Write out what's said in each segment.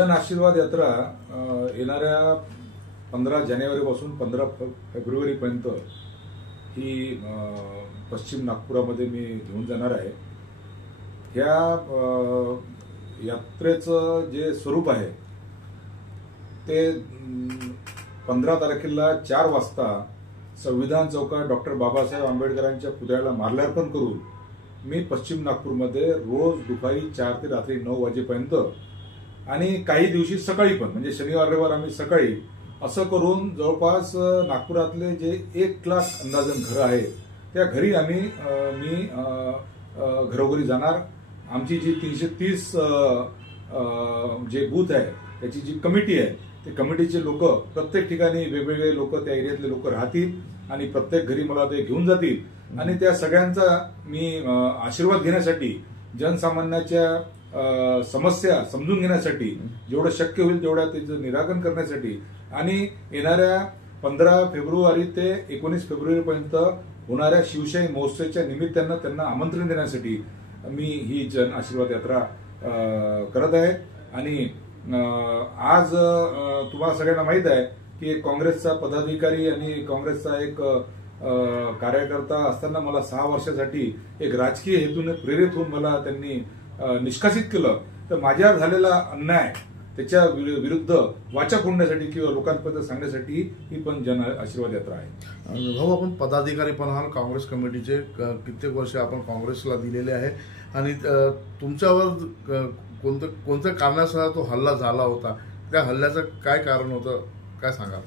जन आशीर्वाद यात्रा येणाऱ्या 15 जानेवारीपासून 15 फेब्रुवारीपर्यंत ही पश्चिम नागपुरामध्ये मी घेऊन जाणार आहे। ह्या यात्रेचं जे स्वरूप आहे ते 15 तारखेला 4 वाजता संविधान चौकात डॉक्टर बाबासाहेब आंबेडकरांच्या पुतळ्याला माल्यार्पण करून मी पश्चिम नागपूरमध्ये रोज दुपारी 4 ते रात्री 9 वाजेपर्यंत आणि काही दिवशी सकाळी पण म्हणजे शनिवार रविवार आम्ही सकाळी असं करून जवळपास नागपुरातले जे 1 लाख अंदाजन घरं आहेत त्या घरी मी घरोघरी जाणार। आमची जी 330 जे बूथ आहे त्याची जी कमिटी आहे ते कमिटीचे लोक प्रत्येक ठिकाणी वेगवेगळे लोक त्या एरियातले लोक राहतील आणि प्रत्येक घरी मला ते घेऊन जातील आणि त्या सगळ्यांचा मी आशीर्वाद घेण्यासाठी जनसामान्याच्या समस्या समजून घेण्यासाठी जेवढं शक्य होईल तेवढ्या त्याचं निराकरण करण्यासाठी आणि येणाऱ्या 15 फेब्रुवारी ते 19 फेब्रुवारीपर्यंत होणाऱ्या शिवशाही महोत्सवाच्या निमित्तानं त्यांना आमंत्रण देण्यासाठी मी ही जन आशीर्वाद यात्रा करत आहे। आणि आज तुम्हाला सगळ्यांना माहित आहे की काँग्रेसचा पदाधिकारी आणि काँग्रेसचा एक कार्यकर्ता असताना मला 6 वर्षासाठी एक राजकीय हेतूने प्रेरित होऊन मला त्यांनी निष्कासित केलं। तर माझ्यावर झालेला अन्याय त्याच्या विरुद्ध वाचा फोडण्यासाठी किंवा लोकांपर्यंत सांगण्यासाठी ही पण जन आशीर्वाद यात्रा आहे। भाऊ, आपण पदाधिकारी पण आहात काँग्रेस कमिटीचे, कित्येक वर्ष आपण काँग्रेसला दिलेले आहे आणि तुमच्यावर कोणत्या कारणासह तो हल्ला झाला होता, त्या हल्ल्याचं काय कारण होतं काय सांगा।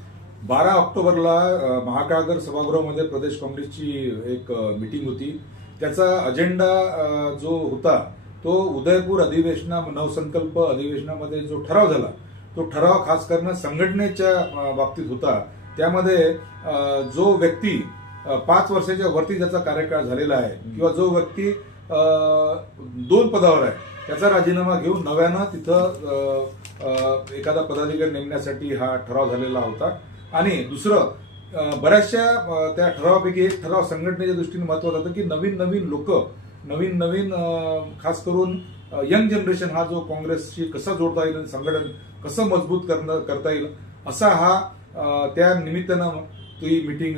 12 ऑक्टोबरला महाकाळगर सभागृहामध्ये प्रदेश काँग्रेसची एक मीटिंग होती। त्याचा अजेंडा जो होता तो उदयपूर नवसंकल्प अधिवेशनामध्ये जो ठराव झाला तो ठराव खास करून संघटनेच्या बाबतीत होता। त्यामध्ये जो व्यक्ती 5 वर्षाच्या वरती ज्याचा कार्यकाळ झालेला आहे किंवा जो व्यक्ती 2 पदावर आहे त्याचा राजीनामा घेऊन नव्यानं तिथं एखादा पदाधिकारी नेमण्यासाठी हा ठराव झालेला होता। आणि दुसरं बऱ्याचशा त्या ठरावापैकी एक ठराव संघटनेच्या दृष्टीने महत्वाचा होता की नवीन लोक नवीन खास करून यंग जनरेशन हा जो काँग्रेसशी कसा जोडता येईल, संघटन कसं मजबूत करता येईल असा हा त्या निमित्तानं ती मीटिंग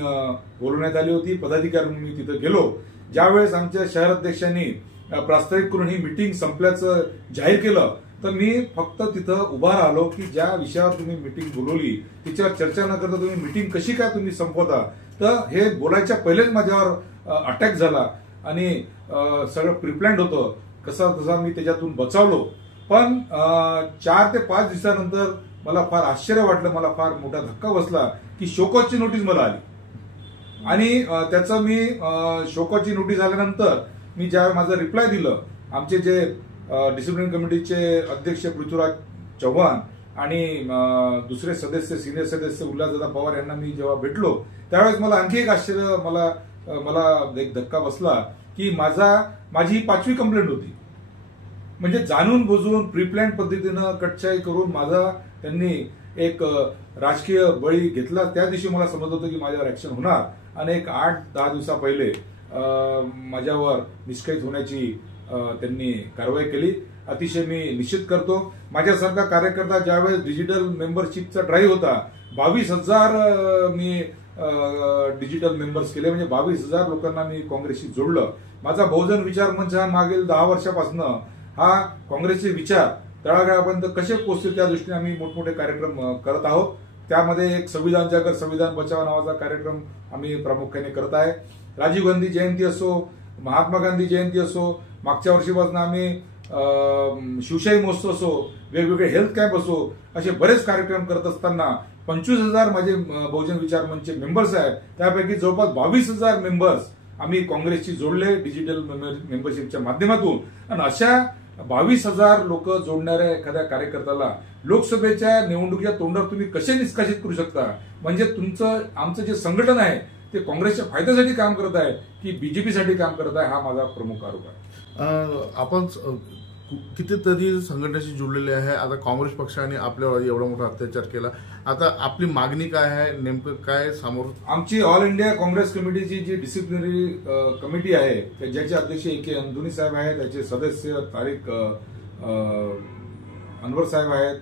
बोलवण्यात आली होती। पदाधिकारी म्हणून मी तिथे गेलो। ज्यावेळेस आमच्या शहराध्यक्षांनी प्रास्ताविक करून ही मीटिंग संपल्याचं जाहीर केलं तर मी फक्त तिथं उभा राहिलो की ज्या विषयावर तुम्ही मीटिंग बोलवली तिच्यावर चर्चा न करता तुम्ही मीटिंग कशी काय तुम्ही संपवता। तर हे बोलायच्या पहिलेच माझ्यावर अटॅक झाला आणि सगळं प्रिप्लॅन्ड होतं, कसा मी त्याच्यातून बचावलो। पण 4 ते 5 दिवसानंतर मला फार आश्चर्य वाटलं, मला फार मोठा धक्का बसला की शोकॉजची नोटीस मला आली आणि त्याचं मी शोकॉजची नोटीस आल्यानंतर मी ज्यावेळी माझं रिप्लाय दिलं, आमचे जे डिसिप्लिन कमिटीचे अध्यक्ष पृथ्वीराज चव्हाण आणि दुसरे सदस्य सिनियर सदस्य उल्हासदादा पवार यांना मी जेव्हा भेटलो त्यावेळेस मला आणखी एक आश्चर्य मला एक धक्का बसला की माझी 5वी कंप्लेंट होती। म्हणजे जाणून बुजून प्रीप्लॅन पद्धतीनं कटछाई करून माझा त्यांनी एक राजकीय बळी घेतला। त्या दिवशी मला समजत होतं की माझ्यावर ऍक्शन होणार आणि एक 8-10 दिवसा पहिले माझ्यावर निष्कासित होण्याची त्यांनी कारवाई केली। अतिशय मी निश्चित करतो माझ्यासारखा कार्यकर्ता ज्यावेळेस डिजिटल मेंबरशिपचा ड्राईव्ह होता 22,000 मी डिजिटल मेंबर्स केले, म्हणजे 22,000 लोकांना मी काँग्रेसशी जोडलं। माझा बहुजन विचार मंच हा मागील 10 वर्षापासून हा काँग्रेसचे विचार तळागाळापर्यंत कसे पोहोचतील त्या दृष्टीने आम्ही मोठमोठे कार्यक्रम करत आहोत। त्यामध्ये एक संविधान जागर संविधान बचाव नावाचा कार्यक्रम आम्ही प्रामुख्याने करत आहे। राजीव गांधी जयंती असो, महात्मा गांधी जयंती असो, मागच्या वर्षीपासून आम्ही शिवशाही महोत्सव असो, वेगवेगळे हेल्थ कॅम्प असो, असे बरेच कार्यक्रम करत असताना 25,000 माझे बहुजन विचार मंचचे मेंबर्स आहेत। त्यापैकी जवळपास 22,000 मेंबर्स आम्ही काँग्रेसशी जोडले डिजिटल मेंबरशिपच्या माध्यमातून। आणि अशा 22,000 लोक जोडणाऱ्या एखाद्या कार्यकर्त्याला लोकसभेच्या निवडणुकीच्या तोंडावर तुम्ही कसे निष्कासित करू शकता? म्हणजे आमचं जे संघटन आहे ते काँग्रेसच्या फायद्यासाठी काम करत आहे की बीजेपीसाठी काम करत आहे, हा माझा प्रमुख आरोप आहे। आपण कितीतरी संघटनेशी जुळलेले आहे। आता काँग्रेस पक्षाने आपल्यावर एवढा मोठा अत्याचार केला, आता आपली मागणी काय आहे, नेमकं काय समोर? आमची ऑल इंडिया काँग्रेस कमिटीची जी डिसिप्लिनरी कमिटी आहे ज्याचे अध्यक्ष AK अंधुनी साहेब आहेत, त्याचे सदस्य तारिक अनवर साहेब आहेत,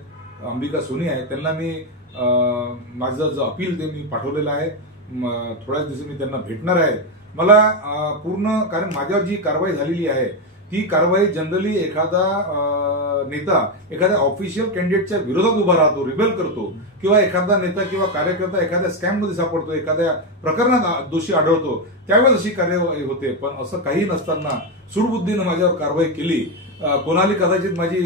अंबिका सोनी आहे त्यांना मी माझं जो अपील ते मी पाठवलेलं आहे. थोड्याच दिवशी मी त्यांना भेटणार आहे. मला पूर्ण, कारण माझ्यावर जी कारवाई झालेली आहे ती कारवाई जनरली एखादा नेता एखाद्या ऑफिशियल कॅन्डिडेटच्या विरोधात उभा राहतो, रिबेल करतो, किंवा एखादा नेता किंवा कार्यकर्ता एखाद्या स्कॅम मध्ये सापडतो, एखाद्या प्रकरणात दोषी आढळतो, त्यावेळेस अशी कार्यवाही होते. पण असं काही नसताना सूडबुद्धीनं माझ्यावर कारवाई केली. कोणाला कदाचित माझी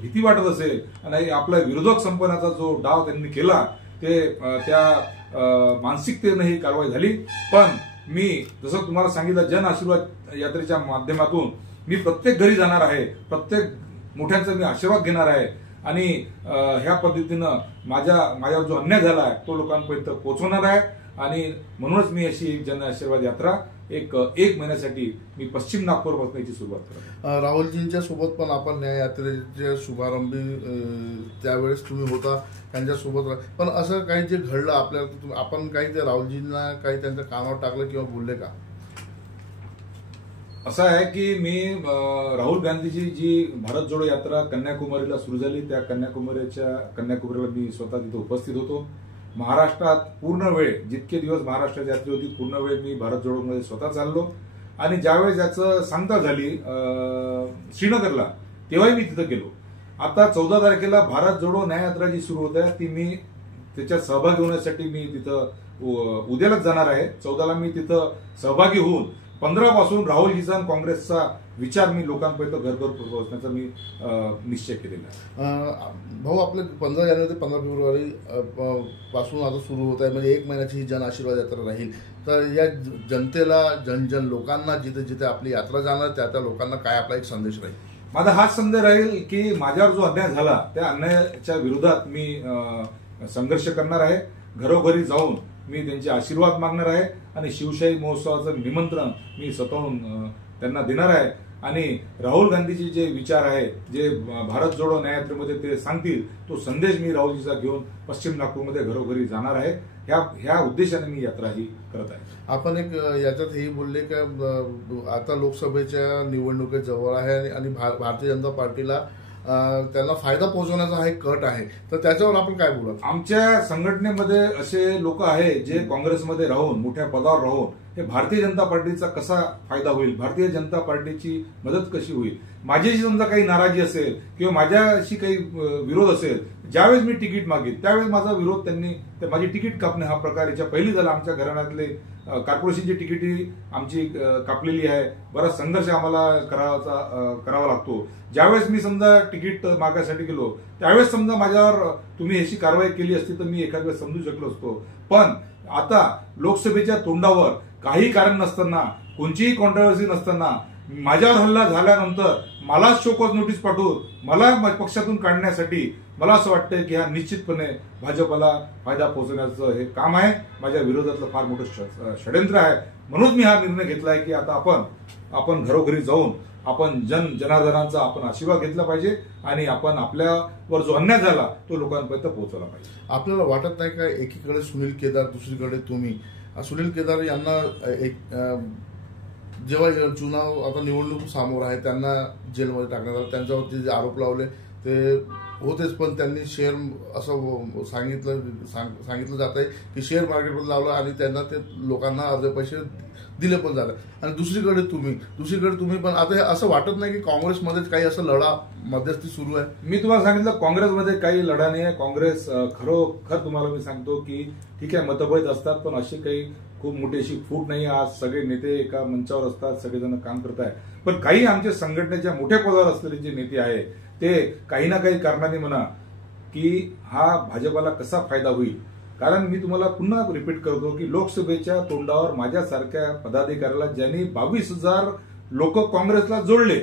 भीती वाटत असेल आणि आपला विरोधक संपवण्याचा जो डाव त्यांनी केला ते त्या मानसिकतेनं ही कारवाई झाली. पण मी जसं तुम्हाला सांगितलं, जन आशीर्वाद यात्रेच्या माध्यमातून मी प्रत्येक घरी जाणार आहे, प्रत्येक मोठ्यांचा मी आशीर्वाद घेणार आहे आणि ह्या पद्धतीनं माझ्यावर जो अन्याय झाला आहे तो लोकांपर्यंत पोहोचवणार आहे. आणि म्हणूनच मी अशी एक जन आशीर्वाद यात्रा एक महिन्यासाठी मी पश्चिम नागपूर बसण्याची सुरुवात करतो. राहुलजींच्या सोबत पण आपण न्याय यात्रेच्या शुभारंभी त्यावेळेस तुम्ही होता त्यांच्यासोबत, पण असं काही जे घडलं आपल्याला, आपण काही ते राहुलजींना काही त्यांच्या कानावर टाकलं किंवा बोलले का? असं आहे की मी राहुल गांधीची जी भारत जोडो यात्रा कन्याकुमारीला सुरू झाली त्या कन्याकुमारीला मी स्वतः तिथे उपस्थित होतो. महाराष्ट्रात पूर्ण वेळ, जितके दिवस महाराष्ट्रात यात्रा होती पूर्ण वेळ मी भारत जोडोमध्ये स्वतः चाललो. आणि ज्यावेळेस याचं सांगता झाली श्रीनगरला, तेव्हाही मी तिथं गेलो. आता 14 तारखेला भारत जोडो न्याय यात्रा जी सुरू होत आहे ती मी त्याच्यात सहभागी होण्यासाठी मी तिथं उद्यालाच जाणार आहे. 14ला मी तिथं सहभागी होऊन 15 पासून राहुलजीचा काँग्रेसचा विचार मी लोकांपर्यंत घर पोहोचण्याचा मी निश्चय केलेला आहे. भाऊ, आपले 15 जानेवारी ते 15 फेब्रुवारी पासून आता सुरू होत आहे, म्हणजे 1 महिन्याची ही जन आशीर्वाद यात्रा राहील. तर या जनतेला, जन लोकांना जिथे जिथे आपली यात्रा जाणार त्या लोकांना काय आपला एक संदेश राहील? माझा हाच संदेश राहील की माझ्यावर जो अन्याय झाला त्या अन्यायाच्या विरोधात मी संघर्ष करणार आहे. घरोघरी जाऊन मी त्यांचे आशीर्वाद मागणार आहे आणि शिवशाही महोत्सवाचं निमंत्रण मी स्वतःहून त्यांना देणार आहे. आणि राहुल गांधीचे जे विचार आहे, जे भारत जोडो न्याय यात्रेमध्ये ते सांगतील, तो संदेश मी राहुलजीचा घेऊन पश्चिम नागपूरमध्ये घरोघरी जाणार आहे. ह्या उद्देशाने मी यात्रा ही करत आहे. आपण एक याच्यात हेही बोलले की आता लोकसभेच्या निवडणुकी जवळ आहे आणि भारतीय जनता पार्टीला त्यांना फायदा पोहोचवण्याचा हा एक कट आहे, तर त्याच्यावर आपण काय बोलत? आमच्या संघटनेमध्ये असे लोक आहे जे काँग्रेसमध्ये राहून, मोठ्या पदावर राहून, हे भारतीय जनता पार्टीचा कसा फायदा होईल, भारतीय जनता पार्टीची मदत कशी होईल, माझ्याशी समजा काही नाराजी असेल किंवा माझ्याशी काही विरोध असेल, ज्यावेळेस मी तिकीट मागेल त्यावेळेस माझा विरोध त्यांनी, माझी तिकीट कापणे हा प्रकार याच्या पहिली झाला. आमच्या घराण्यातले कॉर्पोरेशनची तिकीटी आमची कापलेली आहे. बराच संघर्ष आम्हाला करावा लागतो. ज्यावेळेस मी समजा तिकीट मागायसाठी गेलो त्यावेळेस समजा माझ्यावर तुम्ही अशी कारवाई केली असती तर मी एखाद्या वेळेस समजू शकलो असतो. पण आता लोकसभेच्या तोंडावर काही कारण नसताना, कोणतीही कॉन्ट्रोव्हर्सी नसताना, माझ्यावर हल्ला झाल्यानंतर मला शोकॉज नोटीस पाठवून मला पक्षातून काढण्यासाठी मला असं वाटतंय की हा निश्चितपणे भाजपला फायदा पोहोचवण्याचं हे काम आहे. माझ्या विरोधातलं फार मोठं षडयंत्र आहे. म्हणून मी हा निर्णय घेतलाय की आता आपण घरोघरी जाऊन आपण जनार्दनांचा आपण आशीर्वाद घेतला पाहिजे आणि आपण आपल्यावर जो अन्याय झाला तो लोकांपर्यंत पोहोचवला पाहिजे. आपल्याला वाटत नाही का एकीकडे सुनील केदार, दुसरीकडे तुम्ही? सुनील केदार यांना एक जेव्हा चुनाव आता निवडणूक समोर आहे त्यांना जेलमध्ये टाकण्यात आलं, त्यांच्यावरती जे आरोप लावले ते होतेच, पण त्यांनी शेअर असं सांगितलं जात आहे की शेअर मार्केटमध्ये लावलं आणि त्यांना ते लोकांना अर्धे पैसे दिले पण झाले. आणि दुसरीकडे तुम्ही पण आता असं वाटत नाही की काँग्रेसमध्येच काही असं लढा मध्यस्थी सुरू आहे? मी तुम्हाला सांगितलं काँग्रेसमध्ये काही लढा नाही आहे. काँग्रेस खरोखर तुम्हाला मी सांगतो की ठीक आहे, मतभेद असतात पण अशी काही खूप मोठी अशी फूट नाही. आज सगळे नेते एका मंचावर असतात, सगळेजण काम करत आहेत. पण काही आमच्या संघटनेच्या मोठ्या पदावर असलेले जे नेते आहे ते काही ना काही कारणाने म्हणा की हा भाजपाला कसा फायदा होईल. कारण मी तुम्हाला पुन्हा रिपीट करतो की लोकसभेच्या तोंडावर माझ्यासारख्या पदाधिकाऱ्याला ज्यांनी 22,000 लोक काँग्रेसला जोडले,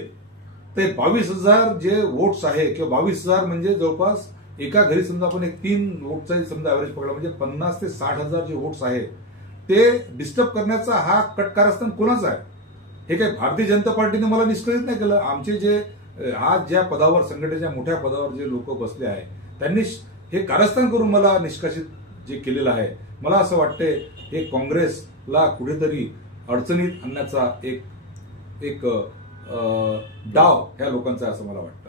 ते 22,000 जे वोट्स आहे किंवा 22,000 म्हणजे जवळपास एका घरी समजा आपण एक 3 वोटचा समजा ऍव्हरेज पकडला म्हणजे 50 ते 60,000 जे वोट्स आहेत ते डिस्टर्ब करण्याचा हा कटकारस्थान कोणाचा आहे? हे काही भारतीय जनता पार्टीने मला निष्कासित नाही केलं. आमचे जे आज ज्या पदावर, संघटनेच्या मोठ्या पदावर जे लोक बसले आहेत त्यांनी हे कारस्थान करून मला निष्कासित जे केलेलं आहे. मला असं वाटतंय हे काँग्रेसला कुठेतरी अडचणीत आणण्याचा एक डाव ह्या लोकांचा असं मला वाटतं.